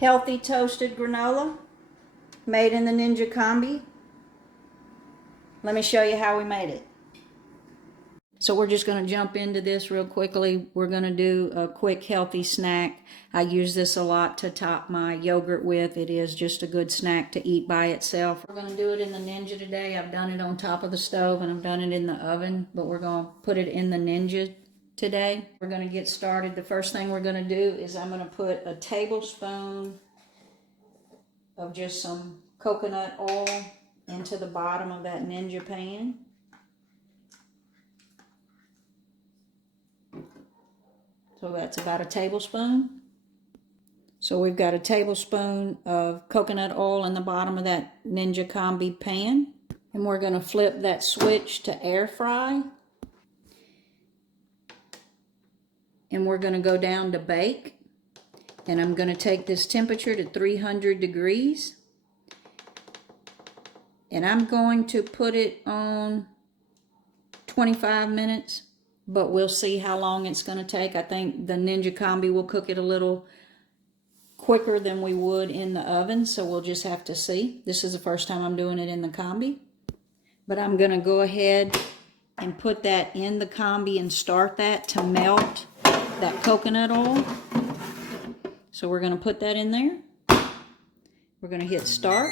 Healthy toasted granola made in the Ninja Combi. Let me show you how we made it. So we're just going to jump into this real quickly. We're going to do a quick healthy snack. I use this a lot to top my yogurt with. It is just a good snack to eat by itself. We're going to do it in the Ninja today. I've done it on top of the stove and I've done it in the oven, but we're going to put it in the Ninja today. We're going to get started. The first thing we're going to do is I'm going to put a tablespoon of just some coconut oil into the bottom of that Ninja pan. So that's about a tablespoon. So we've got a tablespoon of coconut oil in the bottom of that Ninja Combi pan. And we're going to flip that switch to air fry. And we're going to go down to bake. And I'm going to take this temperature to 300 degrees. And I'm going to put it on 25 minutes. But we'll see how long it's going to take. I think the Ninja Combi will cook it a little quicker than we would in the oven, so we'll just have to see. This is the first time I'm doing it in the Combi. But I'm going to go ahead and put that in the Combi and start that to melt that coconut oil. So we're going to put that in there. We're going to hit start,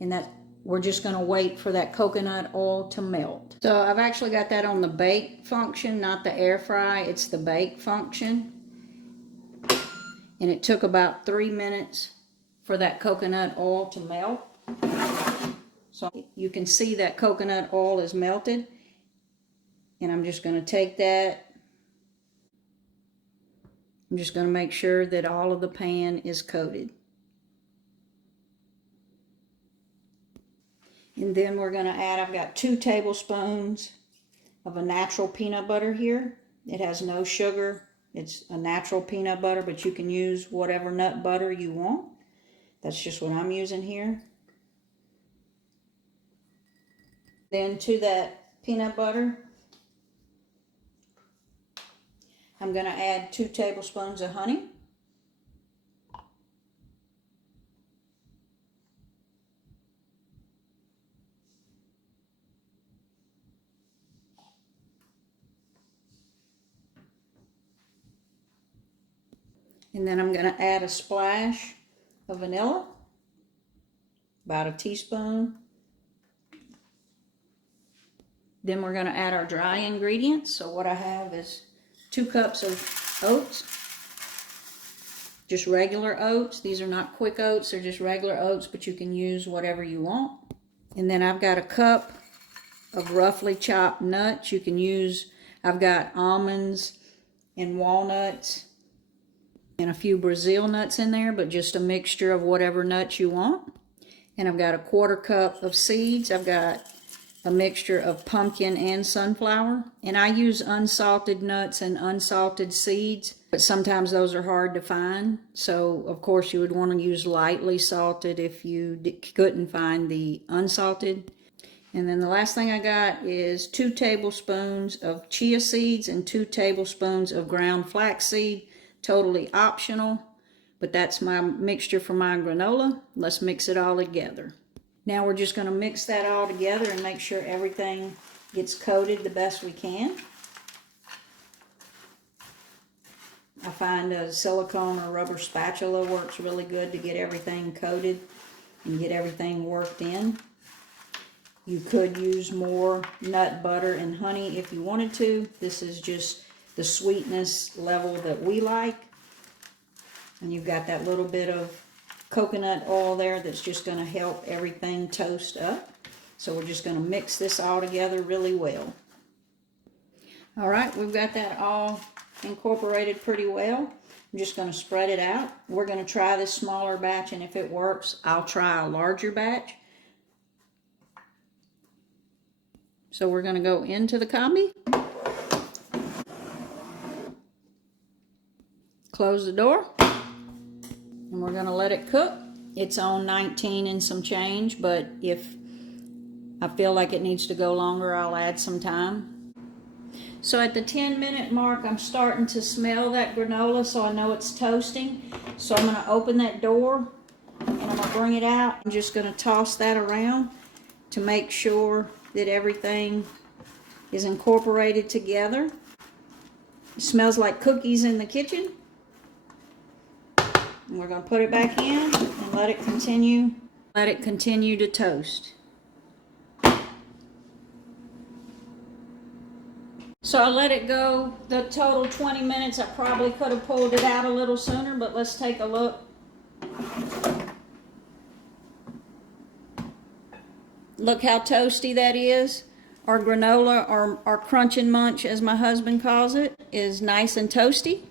and that we're just going to wait for that coconut oil to melt. So I've actually got that on the bake function, not the air fry. It's the bake function. And it took about 3 minutes for that coconut oil to melt. So you can see that coconut oil is melted. And I'm just going to take that. I'm just going to make sure that all of the pan is coated. And then we're going to add, I've got 2 tablespoons of a natural peanut butter here. It has no sugar. It's a natural peanut butter, but you can use whatever nut butter you want. That's just what I'm using here. Then to that peanut butter, I'm going to add 2 tablespoons of honey. And then I'm going to add a splash of vanilla, about a teaspoon. Then we're going to add our dry ingredients. So what I have is 2 cups of oats, just regular oats. These are not quick oats, they're just regular oats, but you can use whatever you want. And then I've got a cup of roughly chopped nuts. You can use, I've got almonds and walnuts and a few Brazil nuts in there, but just a mixture of whatever nuts you want. And I've got a 1/4 cup of seeds. I've got a mixture of pumpkin and sunflower. And I use unsalted nuts and unsalted seeds, but sometimes those are hard to find. So, of course, you would want to use lightly salted if you couldn't find the unsalted. And then the last thing I got is 2 tablespoons of chia seeds and 2 tablespoons of ground flaxseed. Totally optional, but that's my mixture for my granola. Let's mix it all together. Now we're just going to mix that all together and make sure everything gets coated the best we can. I find a silicone or rubber spatula works really good to get everything coated and get everything worked in. You could use more nut butter and honey if you wanted to. This is just the sweetness level that we like. And you've got that little bit of coconut oil there that's just going to help everything toast up. So we're just going to mix this all together really well. All right, we've got that all incorporated pretty well. I'm just going to spread it out. We're going to try this smaller batch, and if it works, I'll try a larger batch. So we're going to go into the Combi. Close the door, and we're going to let it cook. It's on 19 and some change, but if I feel like it needs to go longer, I'll add some time. So at the 10-minute mark, I'm starting to smell that granola, so I know it's toasting. So I'm going to open that door and I'm going to bring it out. I'm just going to toss that around to make sure that everything is incorporated together. It smells like cookies in the kitchen. And we're going to put it back in and let it continue to toast. So I let it go the total 20 minutes. I probably could have pulled it out a little sooner, but let's take a look. Look how toasty that is. Our granola, or our crunch and munch as my husband calls it, is nice and toasty.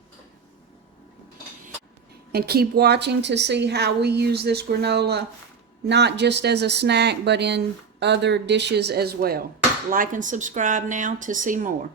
And keep watching to see how we use this granola, not just as a snack, but in other dishes as well. Like and subscribe now to see more.